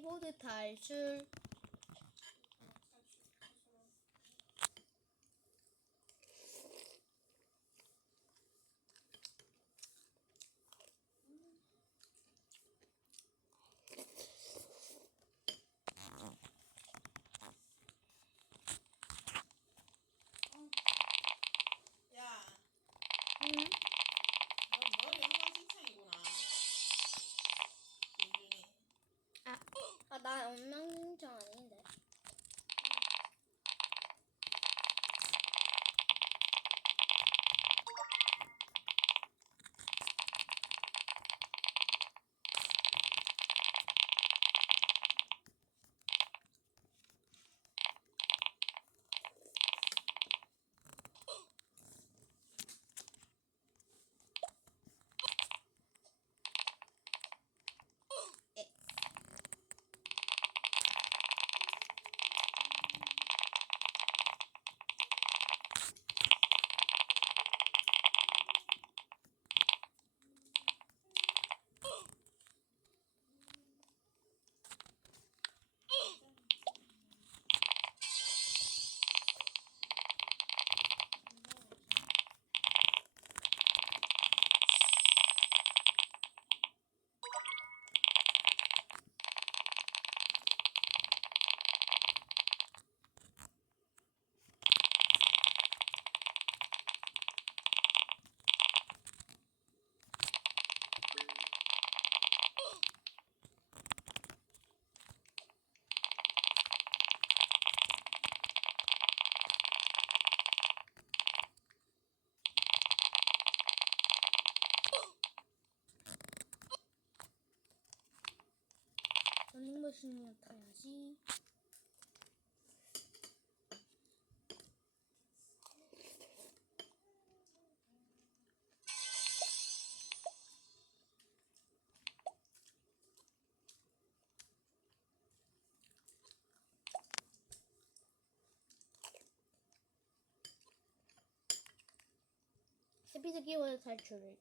키보드 탈출. 야, 응? 너 머리 엉망진창이구나. 윤준이. 나 엉망진창 아닌데. 러닝머신을 타야지. 스피드 키보드 탈출.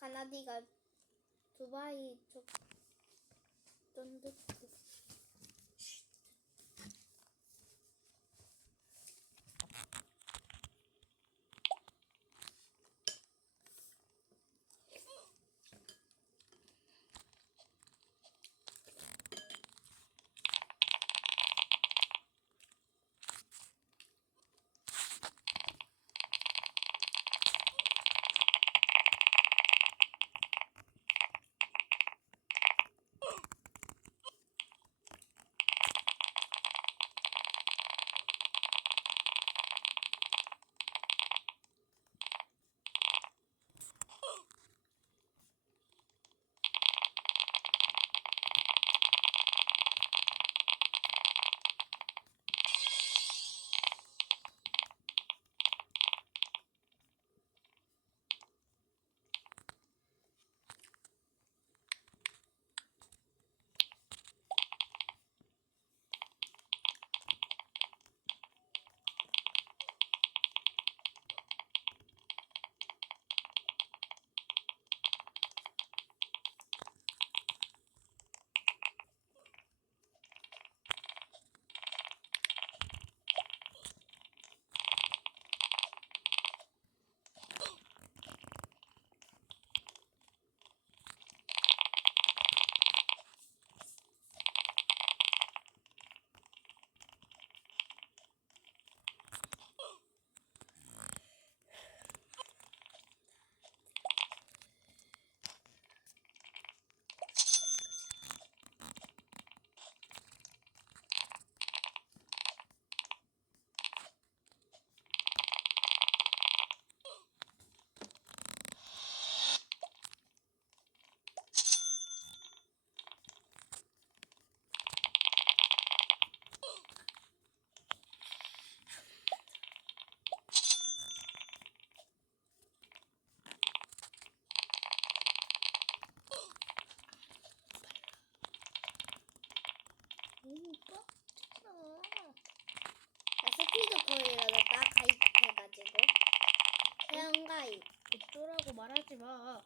가나디가 두바이 쪽 쫀득. 나 스피드 코일러다 가입해가지고 회원 가입. 어쩌라고 말하지 마.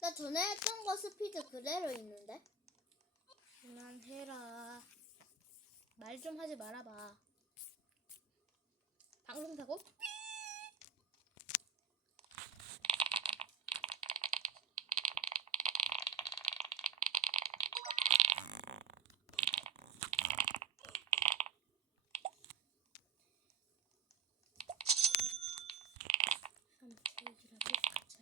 나 전에 했던 거 스피드 그대로 있는데? 그만해라. 말 좀 하지 말아봐. 방송 타고? 한 페이지라도 가자.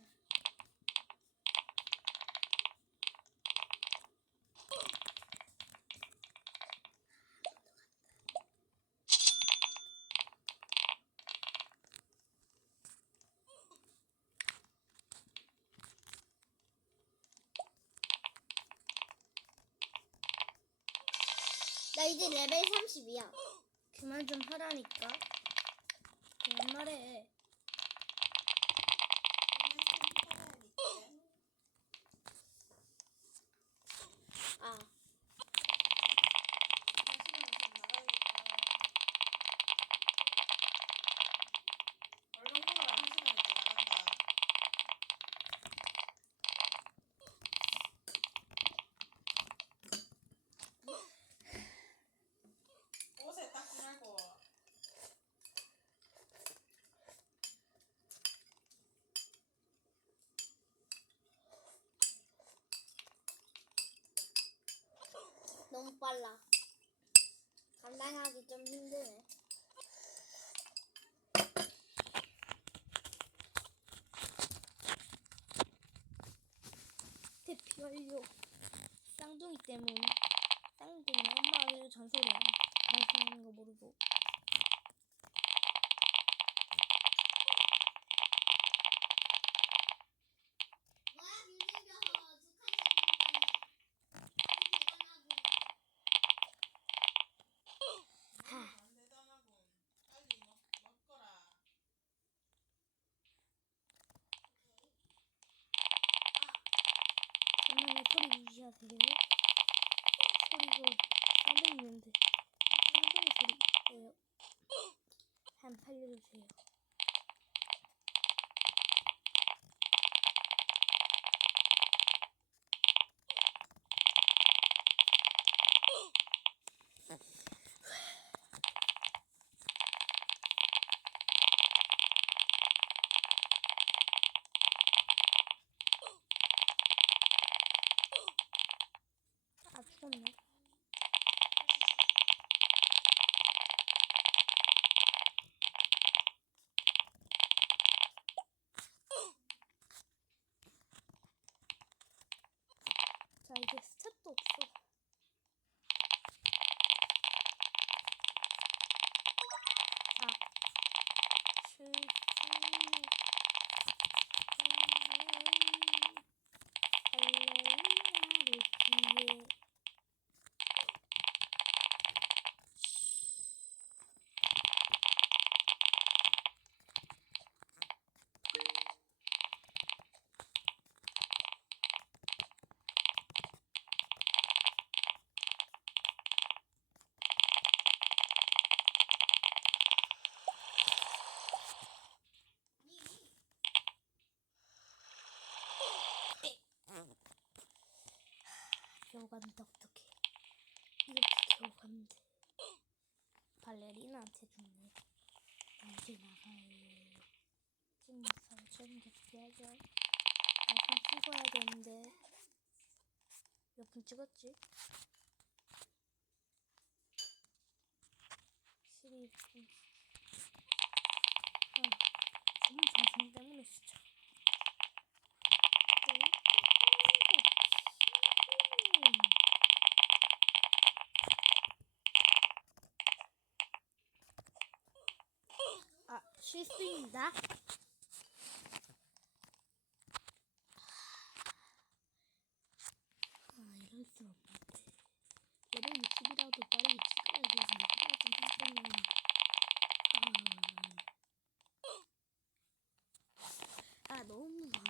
나 이제 레벨 30이야. 그만 좀 하라니까. 그만 말해. 아, 얼른 먹어라. 1시간 있다 나간다. 옷에 닦지 말고. 너무 빨라. 감당하기 좀 힘드네. 대피 완료. 쌍둥이 때문. 쌍둥이는 엄마가 잔소리야. 말씀하는 거 모르고. 무시하세요. 소리가 쌍둥이 있는데 쌍둥이 소리예요. 한 팔려주세요. 아, 죽었네. 자, 이제 스텝도 없어. 자, 실수. 할렐루야를 기해. 겨우갔는데 어떡해. 이렇게 겨우갔는데 발레리나한테 죽네. 이제 나가요. 지금 설정 됐어야죠. 영상 찍어야 되는데 몇 분 찍었지? 12분. 정말 정신 때문에 진짜. 아, 실수입니다. 이럴 수 없는데. 레벨 60이라도 빠르게 찍어야 되는데 그냥 좀 힘들면 너무 무서워.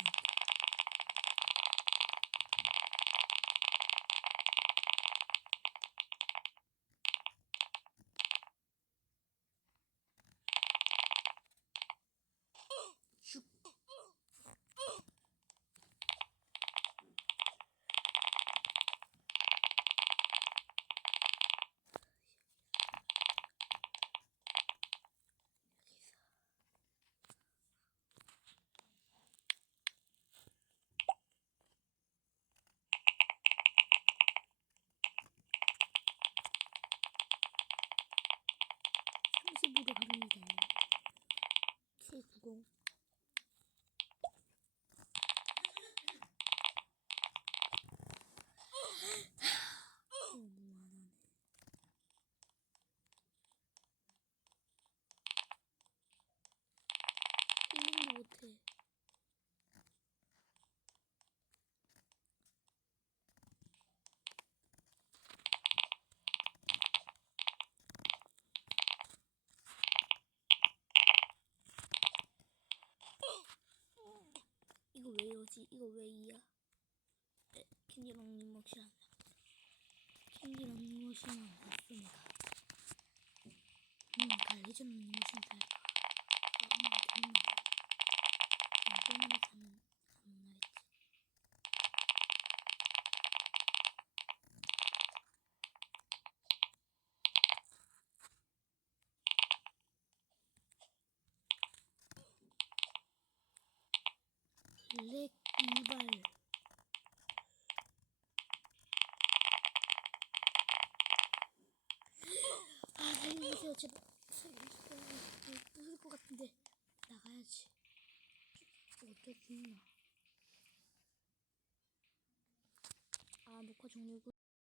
슉. K90 갑니다. K90. 너무 안 하네. 힐링도 못해. 이거 왜 이러지? 이거 왜 이야? 캔디 런닝머신 안 나. 캔디 런닝머신 안 났습니다. 달리지 런닝머신 살까? 재밌네. 돈 때문에 사는 말했지. 블랙 이발. 살려주세요 제발. 부술 것 같은데 나가야지. 어떻게 죽나. 녹화 종료고.